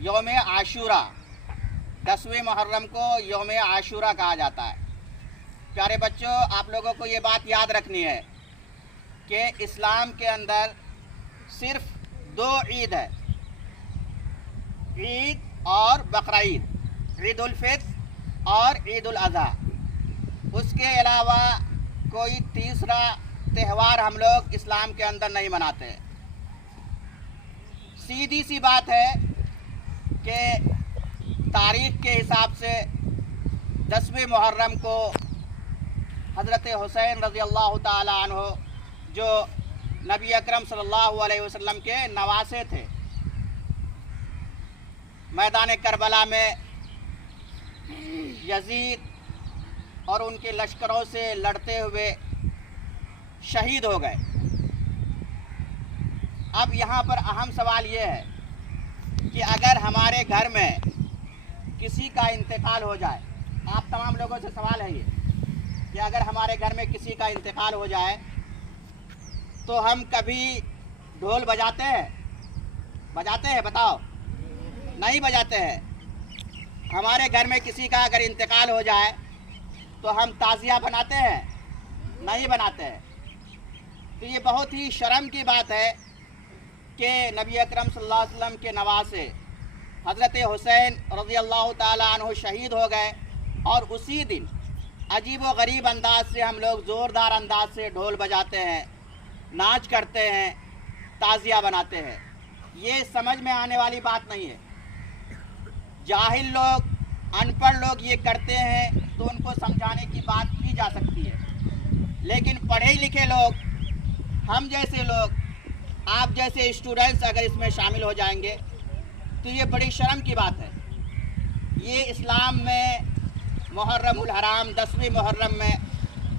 یوم عاشورہ 10ویں محرم کو یوم عاشورہ کہا جاتا ہے۔ پیارے بچوں، آپ لوگوں کو یہ بات یاد رکھنی ہے کہ اسلام کے اندر صرف 2 عید ہے، عید اور بقرعید، عید الفطر اور عید الاضحیٰ۔ اس کے علاوہ کوئی تیسرا تہوار ہم لوگ اسلام کے اندر نہیں مناتے۔ سیدھی سی بات ہے کہ تاریخ کے حساب سے 10ویں محرم کو حضرت حسین رضی اللہ تعالی عنہ جو نبی اکرم صلی اللہ علیہ وسلم کے نواسے تھے، میدان کربلا میں یزید اور ان کے لشکروں سے لڑتے ہوئے شہید ہو گئے۔ اب یہاں پر اہم سوال یہ ہے کہ اگر ہمارے گھر میں کسی کا انتقال ہو جائے، آپ تمام لوگوں سے سوال ہے یہ کہ اگر ہمارے گھر میں کسی کا انتقال ہو جائے تو ہم کبھی ڈھول بجاتے ہیں؟ بتاؤ، نہیں بجاتے ہیں۔ ہمارے گھر میں کسی کا اگر انتقال ہو جائے تو ہم تعزیہ بناتے ہیں؟ نہیں بناتے ہیں۔ تو یہ بہت ہی شرم کی بات ہے کہ نبی اکرم صلی اللہ علیہ وسلم کے نواسے حضرت حسین رضی اللہ تعالیٰ عنہ شہید ہو گئے، اور اسی دن عجیب و غریب انداز سے ہم لوگ زوردار انداز سے ڈھول بجاتے ہیں، ناچ کرتے ہیں، تعزیہ بناتے ہیں۔ یہ سمجھ میں آنے والی بات نہیں ہے۔ جاہل لوگ، ان پڑھ لوگ یہ کرتے ہیں تو ان کو سمجھانے کی بات کی جا سکتی ہے، لیکن پڑھے لکھے لوگ، ہم جیسے لوگ، آپ جیسے اسٹوڈنٹس اگر اس میں شامل ہو جائیں گے تو یہ بڑی شرم کی بات ہے۔ یہ اسلام میں محرم الحرام 10ویں محرم میں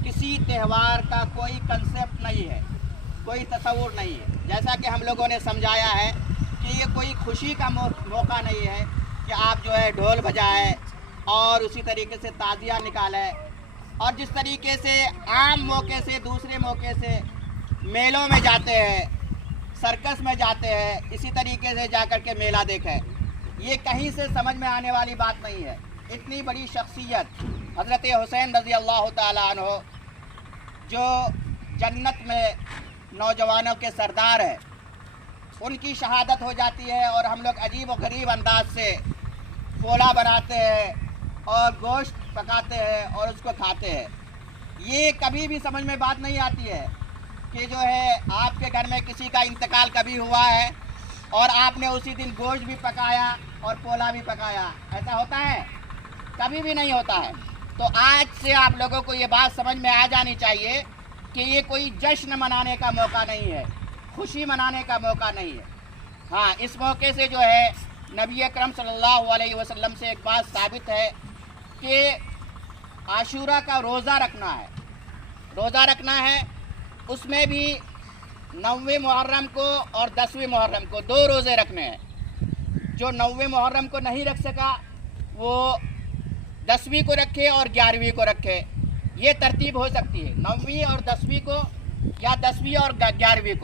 کسی تہوار کا کوئی کنسیپٹ نہیں ہے، کوئی تصور نہیں ہے۔ جیسا کہ ہم لوگوں نے سمجھایا ہے کہ یہ کوئی خوشی کا موقع نہیں ہے کہ آپ جو ہے ڈھول بجائیں اور اسی طریقے سے تعزیہ نکالیں، اور جس طریقے سے عام موقع سے دوسرے موقع سے میلوں میں جاتے ہیں، سرکس میں جاتے ہیں، اسی طریقے سے جا کر کے میلہ دیکھیں، یہ کہیں سے سمجھ میں آنے والی بات نہیں ہے۔ اتنی بڑی شخصیت حضرت حسین رضی اللہ تعالیٰ عنہ جو جنت میں نوجوانوں کے سردار ہیں، ان کی شہادت ہو جاتی ہے اور ہم لوگ عجیب و غریب انداز سے پولا بناتے ہیں اور گوشت پکاتے ہیں اور اس کو کھاتے ہیں۔ یہ کبھی بھی سمجھ میں بات نہیں آتی ہے کہ جو ہے آپ کے گھر میں کسی کا انتقال کبھی ہوا ہے اور آپ نے اسی دن گوشت بھی پکایا اور پولا بھی پکایا۔ ایسا ہوتا ہے؟ کبھی بھی نہیں ہوتا ہے۔ تو آج سے آپ لوگوں کو یہ بات سمجھ میں آ جانی چاہیے کہ یہ کوئی جشن منانے کا موقع نہیں ہے، خوشی منانے کا موقع نہیں ہے۔ ہاں، اس موقع سے جو ہے نبی اکرم صلی اللہ علیہ وسلم سے ایک بات ثابت ہے کہ عاشورہ کا روزہ رکھنا ہے۔ اس میں بھی 9ویں محرم کو اور 10ویں محرم کو 2 روزے رکھنے ہیں۔ جو 9ویں محرم کو نہیں رکھ سکا وہ 10ویں کو رکھے اور 11ویں کو رکھے۔ یہ ترتیب ہو سکتی ہے، 9ویں اور 10ویں کو یا 10ویں اور 11ویں کو۔